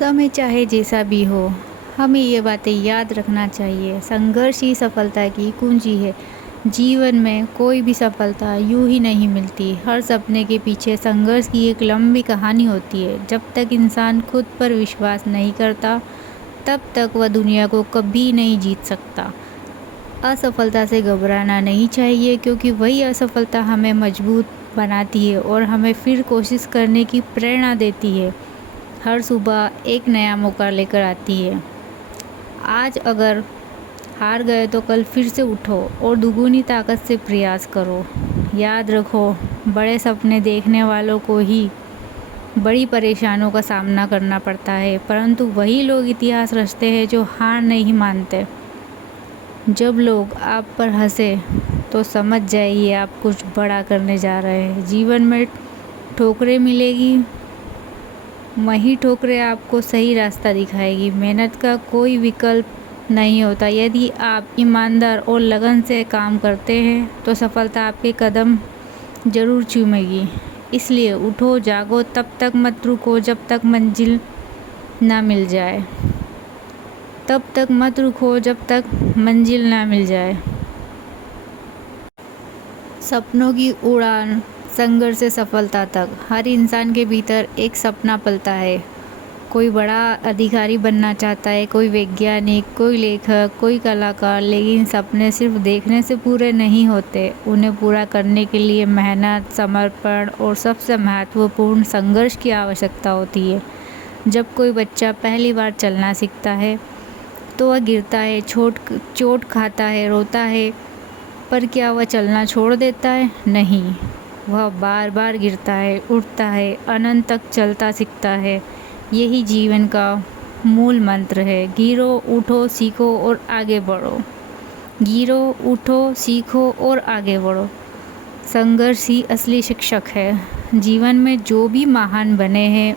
समय चाहे जैसा भी हो, हमें ये बातें याद रखना चाहिए। संघर्ष ही सफलता की कुंजी है। जीवन में कोई भी सफलता यूं ही नहीं मिलती। हर सपने के पीछे संघर्ष की एक लंबी कहानी होती है। जब तक इंसान खुद पर विश्वास नहीं करता, तब तक वह दुनिया को कभी नहीं जीत सकता। असफलता से घबराना नहीं चाहिए, क्योंकि वही असफलता हमें मजबूत बनाती है और हमें फिर कोशिश करने की प्रेरणा देती है। हर सुबह एक नया मौका लेकर आती है। आज अगर हार गए तो कल फिर से उठो और दुगुनी ताकत से प्रयास करो। याद रखो, बड़े सपने देखने वालों को ही बड़ी परेशानियों का सामना करना पड़ता है, परंतु वही लोग इतिहास रचते हैं जो हार नहीं मानते। जब लोग आप पर हंसे तो समझ जाइए आप कुछ बड़ा करने जा रहे हैं। जीवन में ठोकरें मिलेगी, वही ठोकरें आपको सही रास्ता दिखाएगी। मेहनत का कोई विकल्प नहीं होता। यदि आप ईमानदार और लगन से काम करते हैं तो सफलता आपके कदम जरूर चूमेगी। इसलिए उठो, जागो, तब तक मत रुको जब तक मंजिल ना मिल जाए। तब तक मत रुको जब तक मंजिल ना मिल जाए। सपनों की उड़ान, संघर्ष से सफलता तक। हर इंसान के भीतर एक सपना पलता है। कोई बड़ा अधिकारी बनना चाहता है, कोई वैज्ञानिक, कोई लेखक, कोई कलाकार। लेकिन सपने सिर्फ देखने से पूरे नहीं होते। उन्हें पूरा करने के लिए मेहनत, समर्पण और सबसे महत्वपूर्ण संघर्ष की आवश्यकता होती है। जब कोई बच्चा पहली बार चलना सीखता है तो वह गिरता है, चोट खाता है, रोता है, पर क्या वह चलना छोड़ देता है? नहीं, वह बार बार गिरता है, उठता है, अनंत तक चलता सीखता है। यही जीवन का मूल मंत्र है। गिरो, उठो, सीखो और आगे बढ़ो। गिरो, उठो, सीखो और आगे बढ़ो। संघर्ष ही असली शिक्षक है। जीवन में जो भी महान बने हैं,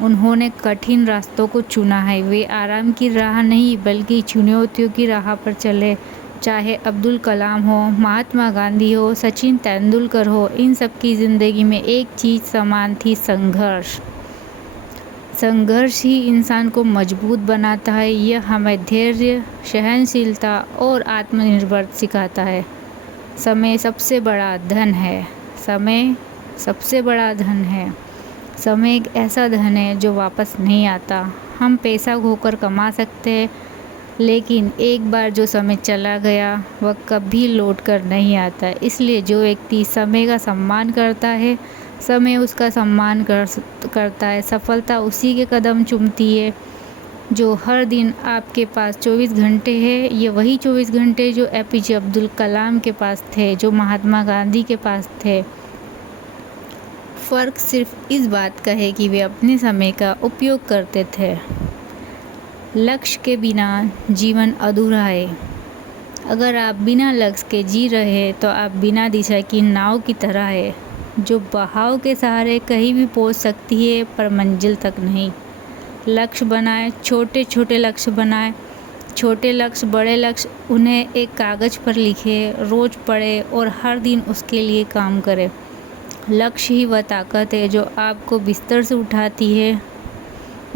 उन्होंने कठिन रास्तों को चुना है। वे आराम की राह नहीं, बल्कि चुनौतियों की राह पर चले। चाहे अब्दुल कलाम हो, महात्मा गांधी हो, सचिन तेंदुलकर हो, इन सब की ज़िंदगी में एक चीज़ समान थी, संघर्ष। संघर्ष ही इंसान को मजबूत बनाता है। यह हमें धैर्य, सहनशीलता और आत्मनिर्भरता सिखाता है। समय सबसे बड़ा धन है। समय सबसे बड़ा धन है। समय एक ऐसा धन है जो वापस नहीं आता। हम पैसा खोकर कमा सकते हैं, लेकिन एक बार जो समय चला गया वह कभी लौट कर नहीं आता। इसलिए जो व्यक्ति समय का सम्मान करता है, समय उसका सम्मान करता है। सफलता उसी के कदम चूमती है जो हर दिन आपके पास 24 घंटे है। ये वही 24 घंटे जो एपीजे अब्दुल कलाम के पास थे, जो महात्मा गांधी के पास थे। फ़र्क सिर्फ इस बात का है कि वे अपने समय का उपयोग करते थे। लक्ष्य के बिना जीवन अधूरा है। अगर आप बिना लक्ष्य के जी रहे हैं तो आप बिना दिशा की नाव की तरह है, जो बहाव के सहारे कहीं भी पहुंच सकती है, पर मंजिल तक नहीं। लक्ष्य बनाएं, छोटे छोटे लक्ष्य बनाएं। छोटे लक्ष्य, बड़े लक्ष्य, उन्हें एक कागज़ पर लिखें, रोज़ पढ़ें और हर दिन उसके लिए काम करें। लक्ष्य ही वह ताकत है जो आपको बिस्तर से उठाती है,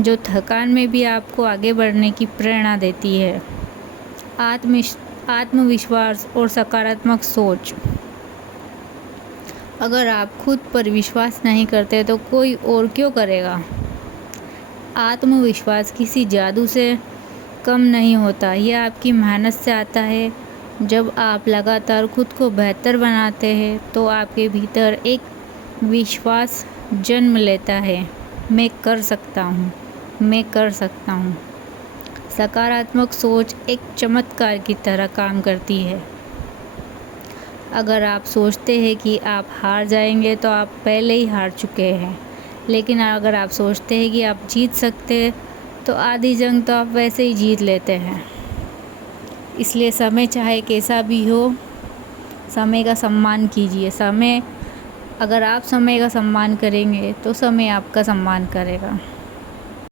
जो थकान में भी आपको आगे बढ़ने की प्रेरणा देती है। आत्मविश्वास और सकारात्मक सोच। अगर आप खुद पर विश्वास नहीं करते तो कोई और क्यों करेगा? आत्मविश्वास किसी जादू से कम नहीं होता। यह आपकी मेहनत से आता है। जब आप लगातार खुद को बेहतर बनाते हैं तो आपके भीतर एक विश्वास जन्म लेता है। मैं कर सकता हूँ, मैं कर सकता हूँ। सकारात्मक सोच एक चमत्कार की तरह काम करती है। अगर आप सोचते हैं कि आप हार जाएंगे तो आप पहले ही हार चुके हैं। लेकिन अगर आप सोचते हैं कि आप जीत सकते हैं तो आधी जंग तो आप वैसे ही जीत लेते हैं। इसलिए समय चाहे कैसा भी हो, समय का सम्मान कीजिए। अगर आप समय का सम्मान करेंगे तो समय आपका सम्मान करेगा।